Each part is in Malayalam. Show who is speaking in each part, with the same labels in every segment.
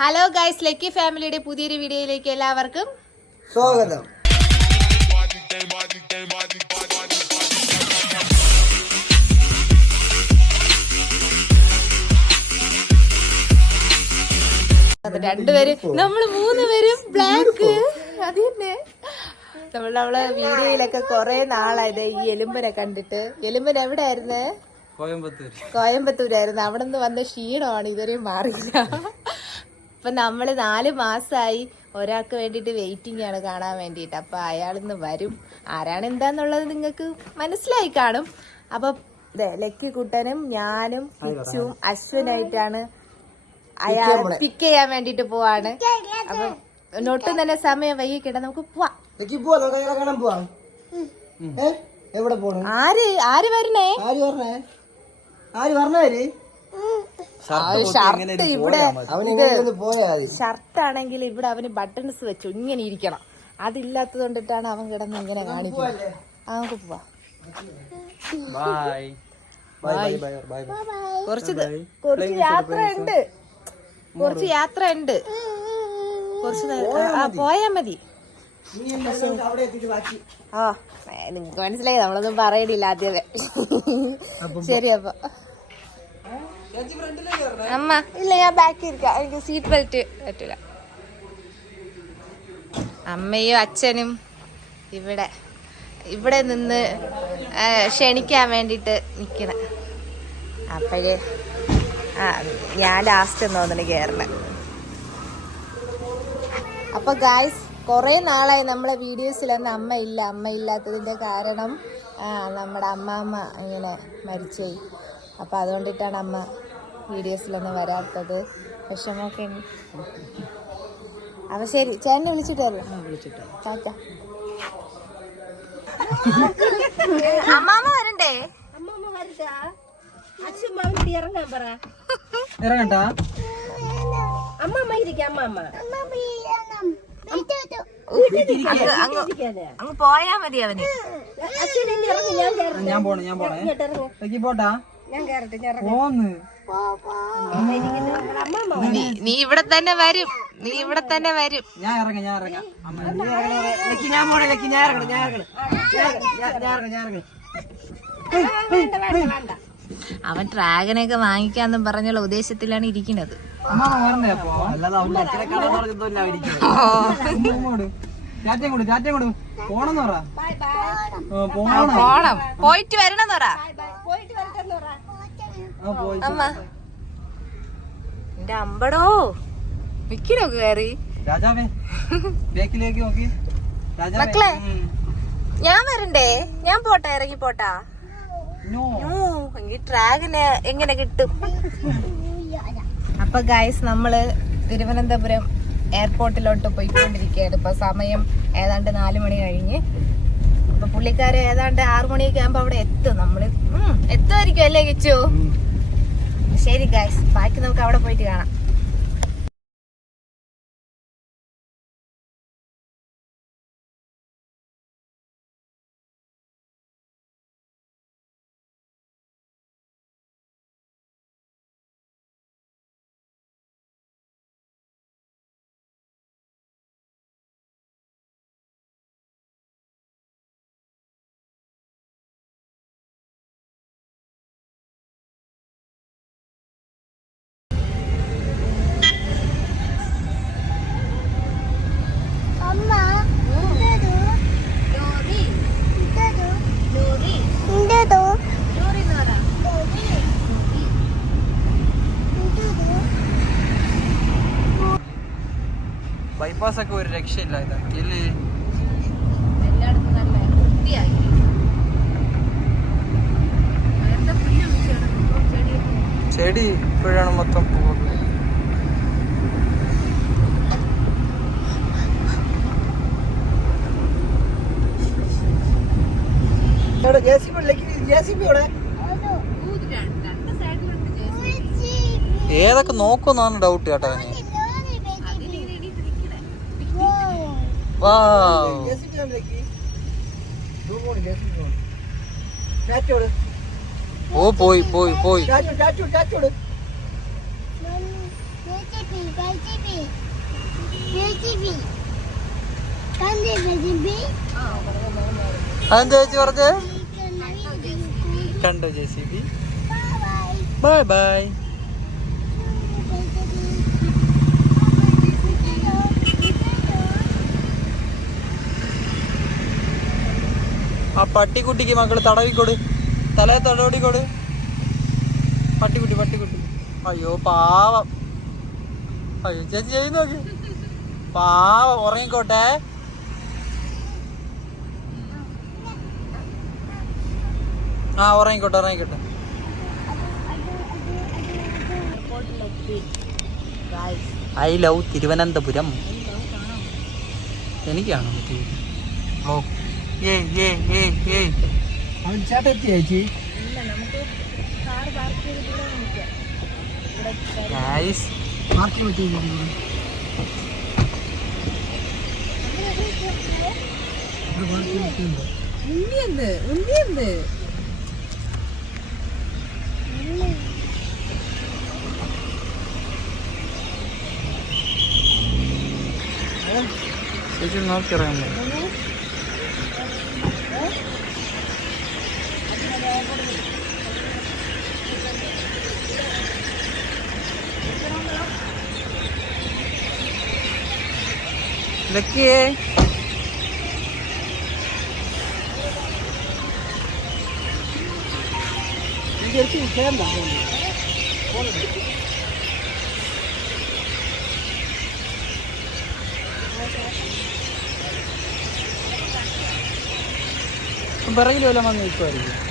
Speaker 1: ഹലോ ഗൈസ് ലക്കി ഫാമിലിയുടെ പുതിയൊരു വീഡിയോയിലേക്ക് എല്ലാവർക്കും
Speaker 2: സ്വാഗതം.
Speaker 1: രണ്ടുപേരും നമ്മൾ മൂന്ന് പേരും ബ്ലാക്ക് അത് തന്നെ. നമ്മൾ നമ്മളെ വീഡിയോയിലൊക്കെ കൊറേ നാളായത് ഈ എലുമ്പനെ കണ്ടിട്ട്. എലുമ്പൻ എവിടെയായിരുന്നേ
Speaker 2: കോയമ്പത്തൂർ
Speaker 1: കോയമ്പത്തൂരായിരുന്നു. അവിടെ നിന്ന് വന്ന ക്ഷീണമാണ് ഇതുവരെയും മാറിയില്ല. അപ്പൊ നമ്മൾ നാല് മാസമായി ഒരാൾക്ക് വേണ്ടിയിട്ട് വെയിറ്റിംഗ് ആണ് കാണാൻ വേണ്ടിയിട്ട്. അപ്പൊ അയാൾ ഇന്ന് വരും. ആരാണ് എന്താന്നുള്ളത് നിങ്ങൾക്ക് മനസ്സിലായി കാണും. അപ്പൊ ദേ, ലക്കി കുട്ടനും ഞാനും കിച്ചും അശ്വനായിട്ടാണ് അയാൾ പിക്ക് ചെയ്യാൻ വേണ്ടിട്ട് പോവാണ്. അപ്പൊ ഒട്ടും തന്നെ സമയം വൈകിട്ട് നമുക്ക് പോവാം.
Speaker 2: നമുക്ക് എവിടെ പോണം?
Speaker 1: ആര് ആര് വരണേ?
Speaker 2: ആര് വരണേ? ആര് പറഞ്ഞവര്
Speaker 1: ഷർട്ട് ഇവിടെ ഷർട്ട് ആണെങ്കിൽ ഇവിടെ അവന് ബട്ടൺസ് വെച്ചു. ഇങ്ങനെ ഇരിക്കണം. അതില്ലാത്തത് കൊണ്ടിട്ടാണ് അവൻ കിടന്ന് ഇങ്ങനെ കാണിക്കുന്നത്. നമുക്ക് പോവാം.
Speaker 2: Bye bye bye bye bye
Speaker 1: കുറച്ച് കുറച്ച് യാത്ര ഉണ്ട് കുറച്ച് യാത്ര ഉണ്ട് കുറച്ച് ആ പോയാ മതി. ആ നിങ്ങക്ക് മനസ്സിലായി. നമ്മളൊന്നും പറയണില്ല ആദ്യമേ. ശരി അപ്പൊ. അമ്മ. ഇല്ല ഞാൻ ബാക്കിൽ ഇരിക്കാം. എനിക്ക് സീറ്റ് ബെൽറ്റ് പറ്റൂല. അമ്മയും അച്ഛനും ഇവിടെ ഇവിടെ നിന്ന് ക്ഷണിക്കാൻ വേണ്ടിയിട്ട് നിൽക്കണ അപ്പോഴേ ആ ഞാൻ ലാസ്റ്റ് തോന്നണ കയറണം അപ്പൊ ഗായ്സ് കുറേ നാളായി നമ്മളെ വീഡിയോസിലൊന്നും അമ്മ ഇല്ല. അമ്മ ഇല്ലാത്തതിന്റെ കാരണം നമ്മുടെ അമ്മാമ്മ ഇങ്ങനെ മരിച്ചുപോയി അപ്പൊ അതുകൊണ്ടിട്ടാണ് അമ്മ വീഡിയോസിലൊന്നും വരാത്തത്. വിഷമമൊക്കെ ഉണ്ട്. അപ്പൊ ശരി ചേട്ടനെ വിളിച്ചിട്ട് വരില്ല അമ്മാമ്മ വരണ്ടേ?
Speaker 2: ഇറങ്ങട്ടാ.
Speaker 1: അങ്ങ് അങ്ങ് അങ്ങ് പോയാ മതി അവന്.
Speaker 2: ഞാൻ പോണേ ഞാൻ പോണേ. പോട്ടാ. പോന്ന്.
Speaker 1: നീ ഇവിടെ തന്നെ വരും. നീ ഇവിടെ തന്നെ വരും.
Speaker 2: ഞാൻ ഇറങ്ങാം ഞാൻ ഇറങ്ങാം. ഞാൻ പോണേ ലക്കി ഞാൻ ഇറങ്ങണം ഞാൻ ഇറങ്ങണം ഞാൻ ഇറങ്ങണം, ഞാൻ- ഇറങ്ങണം
Speaker 1: അവൻ ഡ്രാഗനൊക്കെ വാങ്ങിക്കാന്നും പറഞ്ഞുള്ള ഉദ്ദേശത്തിലാണ് ഇരിക്കുന്നത്.
Speaker 2: പോണം
Speaker 1: പോയിട്ട് വരണം പറ. അമ്മ. എന്റെ അമ്പടോ. കയറി
Speaker 2: രാജാവേ ബേക്കിലേക്ക് നോക്കി. രാജാവേ
Speaker 1: മക്കളെ.
Speaker 2: ഉം.
Speaker 1: ഞാൻ വരണ്ടേ? ഞാൻ പോട്ടെ ഇറങ്ങി പോട്ടാ.
Speaker 2: നോ.
Speaker 1: എങ്കിൽ ഡ്രാഗന് എങ്ങനെ കിട്ടും? അപ്പൊ ഗായ്സ് നമ്മൾ തിരുവനന്തപുരം എയർപോർട്ടിലോട്ട് പോയിക്കൊണ്ടിരിക്കുകയാണ്. ഇപ്പൊ സമയം ഏതാണ്ട് നാലു മണി കഴിഞ്ഞ്. അപ്പൊ പുള്ളിക്കാരെ ഏതാണ്ട് ആറു മണിയൊക്കെ ആകുമ്പോ അവിടെ എത്തും. നമ്മൾ ഉം, എത്തുമായിരിക്കും അല്ലേ കിച്ചു? ശരി ഗായ്സ് ബാക്കി നമുക്ക് അവിടെ പോയിട്ട് കാണാം.
Speaker 2: ഒക്കെ ഒരു രക്ഷയില്ല ഇതൊക്കെ അല്ലേ ചെടി ഇപ്പോഴാണ് മൊത്തം പോകുന്നത്. ഏതൊക്കെ നോക്കുന്നാണ് ഡൗട്ട് കേട്ടോ ഓ പോയി പോയി പോയി അതെന്താ ചേച്ചി പറഞ്ഞേ? കണ്ടോ J C B? Bye bye പട്ടിക്കുട്ടിക്ക് മക്കൾ തടവിക്കൊട് തലയെ തടവിക്കൊട് പട്ടിക്കുട്ടി പട്ടിക്കുട്ടി. അയ്യോ പാവം. അയ്യോ ചേച്ചി ചെയ്ത് നോക്ക്. പാവം ഉറങ്ങിക്കോട്ടെ. ആ ഉറങ്ങിക്കോട്ടെ ഉറങ്ങിക്കോട്ടെ. I love Thiruvananthapuram. എനിക്കാണോ ഓ ഏ ഏ അവൻ ചേട്ടെത്തി ചേച്ചി? ഗൈസ്
Speaker 1: ഉണ്ണിയെന്ത്
Speaker 2: ചേച്ചി നോക്കിയറിയാൻ ലക്കിയേ പിറകിൽ വന്ന് നിൽക്കുമായിരിക്കും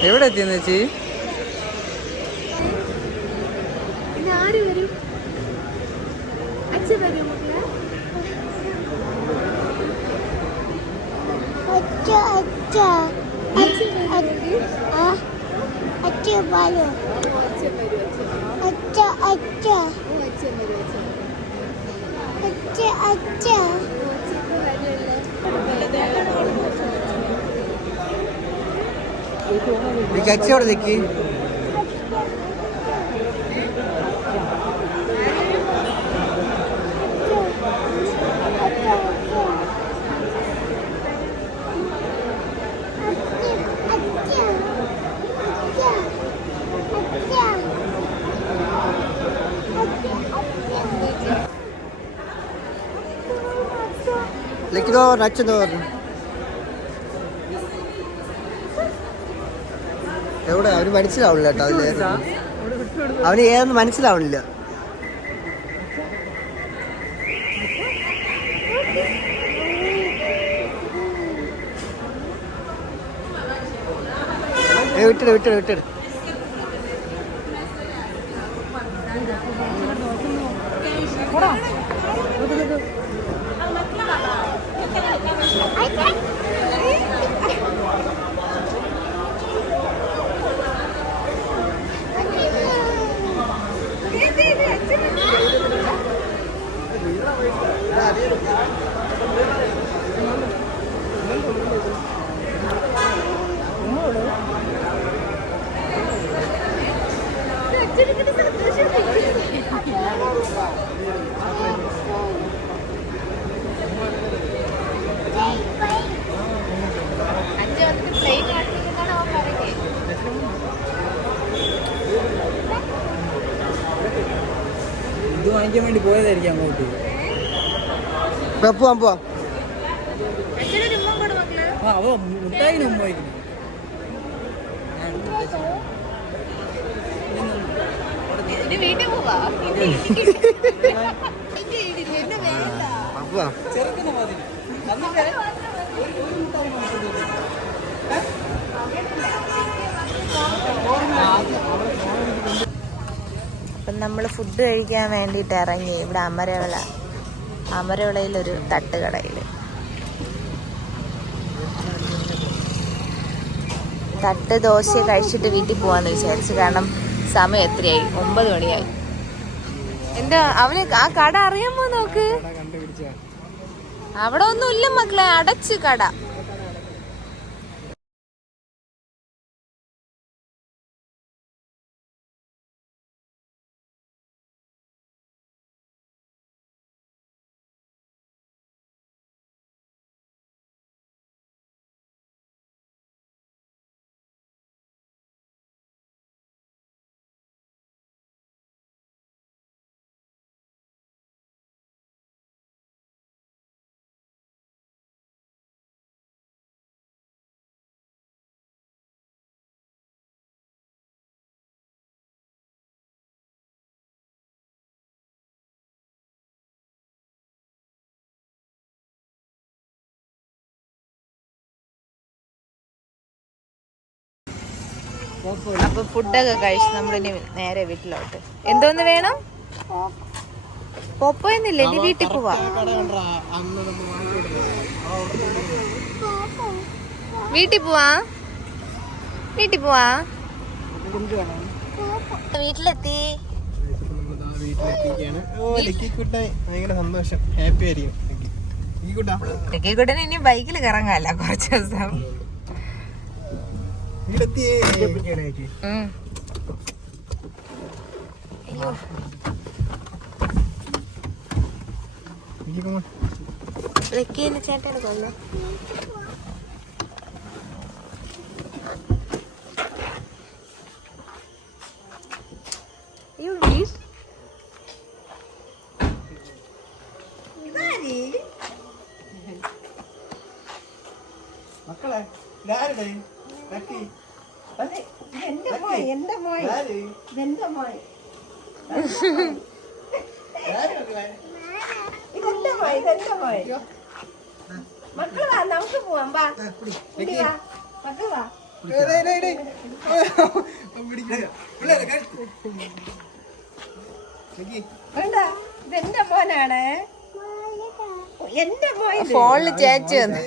Speaker 2: എവിടെ എത്തിയെന്ന് ചേച്ചി?
Speaker 1: ആര് വരും? അച്ഛൻ വരും മക്കളെ അച്ഛൻ വരും അച്ഛൻ ഓ, അച്ഛൻ വരും അച്ഛൻ ഓ, അച്ഛൻ വരുമല്ലോ
Speaker 2: അച്ഛ എവിടെ നിൽക്കി ലക്കിതോ അച്ഛനോ പറഞ്ഞു എവിടെ? അവന് മനസ്സിലാവണില്ല കേട്ടോ അതിൽ അവന് ഏതെന്ന് മനസ്സിലാവണില്ല. ഏ വിട്ടിട് വിട്ടിട് വിട്ടിട്. വാങ്ങിക്കാൻ വേണ്ടി പോയതായിരിക്കും അങ്ങോട്ട്. പോവാം പോവാം. ആ അവ മുട്ടായിന് വയ്ക്കുന്നു.
Speaker 3: ചെറുക്കുന്ന മതി. എന്നിട്ട്
Speaker 1: അപ്പം നമ്മൾ ഫുഡ് കഴിക്കാൻ വേണ്ടിയിട്ട് ഇറങ്ങി. ഇവിടെ അമരവിള. അമരവിളയിലൊരു തട്ടുകടയിൽ. തട്ട് ദോശ കഴിച്ചിട്ട് വീട്ടിൽ പോവാന്ന് വിചാരിച്ചു. കാരണം സമയം എത്രയായി? ഒമ്പത് മണിയായി. എന്താ അവന് ആ കട അറിയാമോ നോക്ക്? അവിടെ ഒന്നും ഇല്ല മക്കളെ. അടച്ച് കട. അപ്പൊ ഫുഡൊക്കെ കഴിച്ച് നമ്മളിനി നേരെ വീട്ടിലോട്ട്. എന്തോന്ന് വേണം? പൊപ്പോയെന്നില്ല ഇനി വീട്ടിൽ പോവാ. വീട്ടിൽ പോവാ? വീട്ടിൽ പോവാ? വീട്ടിലെത്തി.
Speaker 2: സന്തോഷം. ഹാപ്പി ആയിരിക്കും.
Speaker 1: ഇനി ബൈക്കിൽ കറങ്ങാല്ല കുറച്ച് ദിവസം. ചേട്ടനെ കൊള്ളു You read?
Speaker 2: മക്കളെ ഇതാരുടെ ലക്കി
Speaker 4: എന്റെ മോയ് എന്റെ മോയ്
Speaker 2: ഇതാര്?
Speaker 4: ഇതെന്റെ മോയ് മോയ് മക്കൾ വാ നമുക്ക് പോവാം കുടി മക്കൾ ഇതെന്റെ മോനാണ് എന്റെ ഇത്.
Speaker 1: ഫോണിൽ ചേച്ചി വന്ന്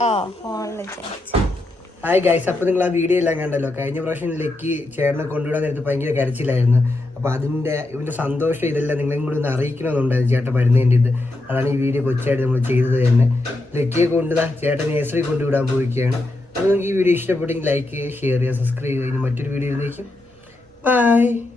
Speaker 1: ഓ ഫോണിൽ ചേച്ചി
Speaker 5: ഹായ് ഗൈസ് അപ്പോൾ നിങ്ങൾ ആ വീഡിയോ എല്ലാം കണ്ടല്ലോ. കഴിഞ്ഞ പ്രാവശ്യം ലക്കി ചേട്ടനെ കൊണ്ടുവിടാൻ നേരത്ത് ഭയങ്കര കരച്ചിലായിരുന്നു. അപ്പോൾ അതിന്റെ ഇവന്റെ സന്തോഷം ഇതെല്ലാം നിങ്ങളെയും കൂടി ഒന്ന് അറിയിക്കണമെന്നുണ്ടായിരുന്നു ചേട്ടൻ വരുന്നതിന്റെ ഇത്. അതാണ് ഈ വീഡിയോ കൊച്ചായിട്ട് നമ്മൾ ചെയ്തത് തന്നെ. ലക്കിയെ കൊണ്ടുതാ ചേട്ടൻ നേഴ്സറി കൊണ്ടുവിടാൻ പോവുകയാണ്. അപ്പോൾ നിങ്ങൾക്ക് ഈ വീഡിയോ ഇഷ്ടപ്പെട്ടെങ്കിൽ ലൈക്ക് ചെയ്യുക ഷെയർ ചെയ്യുക സബ്സ്ക്രൈബ് ചെയ്യുക. ഇനി മറ്റൊരു വീഡിയോയിലേക്കും ബൈ